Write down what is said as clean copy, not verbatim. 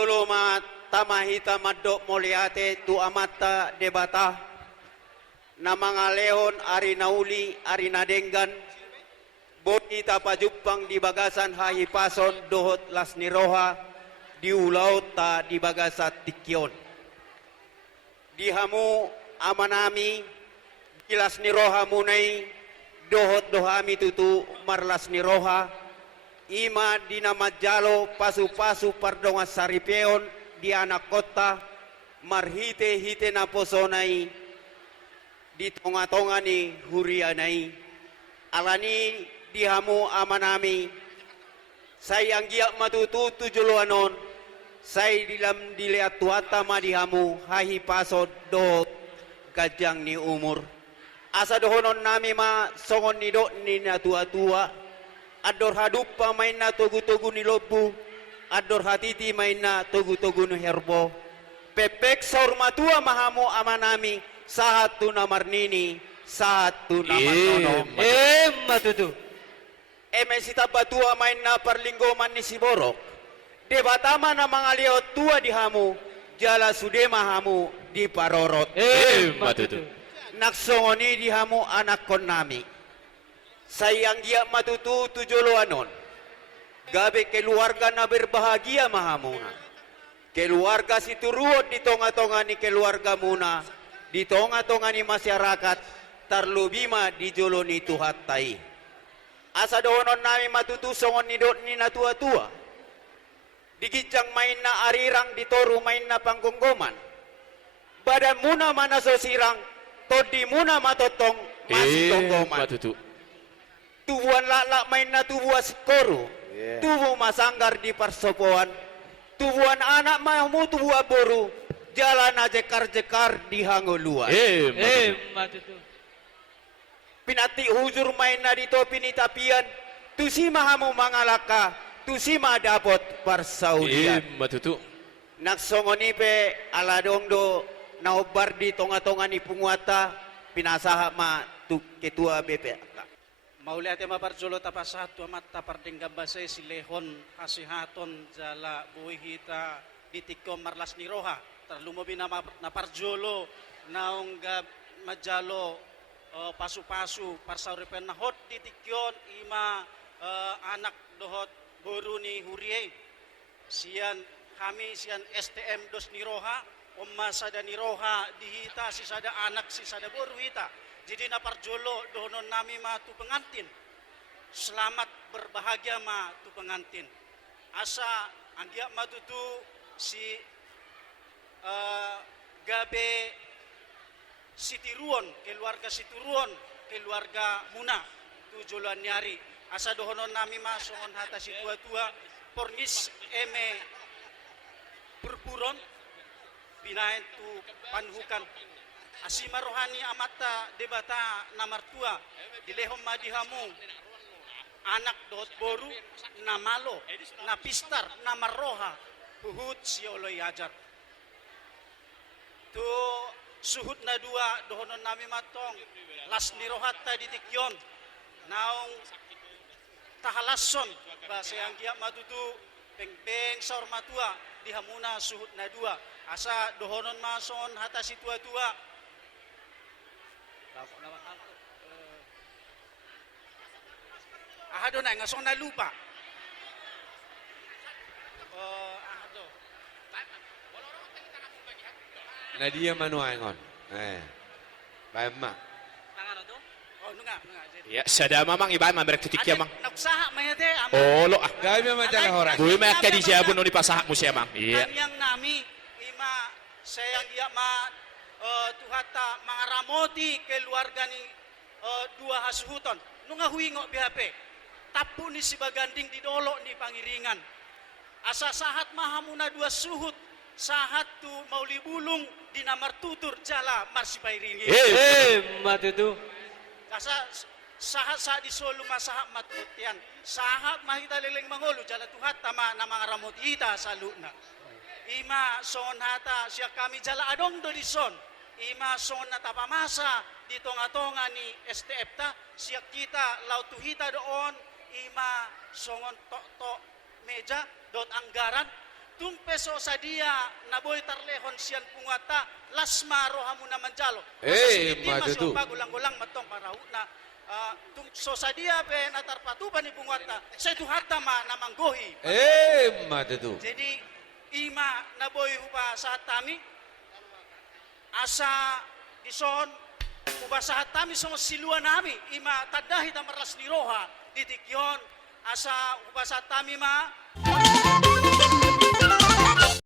joloma tamahita madok moliate tu amata debata na mga leon ari nauli ari nadenggan boti tapajupang di bagasan hahipason dohot las niroha di ulaw ta di bagasat tikyon dihamu amanami kilas niroha munay dohot dohami tutu marlas niroha ima dinamadjalo pasu-pasu pardonga saripeon di anak kota marhite-hite na posonay di tonga-tonga ni hurianay alani dihamu amanami say anggiak matututu juluanon say dilam dilihat tuata madihamu hahi pasod do gajang ni umur asa dohonon nami ma songon ni do ni na tua-tua ador hadup pa main na tugu-tugu ni lobu ador hatiti main na tugu-tugu ni herbo pepek saur matua mahamu amanami sahat tu namarnini sahat tu namarnono matutu sita batua main na parlinggoman ni Siborok debatama na mga liot tua dihamu jala sudema hamu di parorot matutu naksongoni dihamu anak kon nami sayang gia matutu tujolo anon gabe keluarga na berbahagia mahamuna keluarga situruot di tonga-tonga ni keluarga muna di tonga-tonga ni masyarakat tarlubima di jolo ni tuhatai asa dohonon nami matutu songon ni dot ni na tua-tua digijang main na arirang ditoru main na panggonggoman badan muna mana sosirang todi muna matotong masih tonggoman matutu tubuhan lak main na tubuhan skoru tubuh masanggar di parsopoan tubuhan anak mahu tubuhan boru jalan jekar-jekar di hangoluan matutu pinati huzur main na dito pinitapian tusi mahamu mangalaka tusi madapot parsaudian matutu naksongoni pe aladong do naobar di tonga-tonga ni punguata pinasaha ma tu ketua BPK Mauli ate maparjolo tapasat tu amat tapardengga basay silehon hasihaton jala buhita ditikom marlas niroha terlumobi na naparjolo naongga majalo pasu-pasu parsauripen nahot ditikyon ima anak dohot boru ni hurie sian kami sian STM dos niroha umma sada niroha dihita si sada anak si sada boru hita jadi naparjolo dohonon nami ma tu pengantin selamat berbahagia ma tu pengantin asa anggia matutu si gabe Situruon keluarga Situruon keluarga Muna tu joluan nyari asa dohonon nami ma songon hata si tua-tua pornis eme purpuron binaen tu panhukan asima rohani amata debata namar tua dilehom madihamu anak dot boru namalo napistar namar roha huhut sioloy ajar tu suhut na dua dohonon nami matong las nirohat ta ditikyon naong tahalason basa yang giap matutu peng saur matua dihamuna suhut na dua asa dohonon mason hata si tua-tua ahado na ngasong na lupa ahado Nadia manuangon Bama nangano to oh nunga ya sada mamang iban mamrek tutik ya mang naksaha mayate lo gawe memang jangan orang gue mak kadi siapun no dipasahak mo siya mang iya yang nami ima sayang dia ma tuhata mga ramoti keluarga ni dua hasuhuton nunga huingo BHP tapu ni si baganding didolo ni pangiringan asa sahat mahamuna dua suhut sahat tu mauli bulung di namar tutur jala marsipairingi matutu asa sahat sa di solo masahat matutian sahat mahita leleng mangolo jala tuhat tama na mga ramot ita sa luna ima son hata siya kami jala adong do di son ima son na tapamasa di tonga-tonga ni STF ta siya kita lautuhita doon ima songon to meja dot anggaran tumpeso sa dia naboy tarlehon siyan pungata lasma roha mo naman jalo. Matutu. Pagulang-gulang matong parauna. So sa dia pe natarpatuban ni pungata sa tuhata ma namanggohi. Matutu. Jadi ima naboy uba sa tami asa dison uba sa tami so siluan nami ima tadahi ta marlas ni roha ditikyon asa uba sa tami ma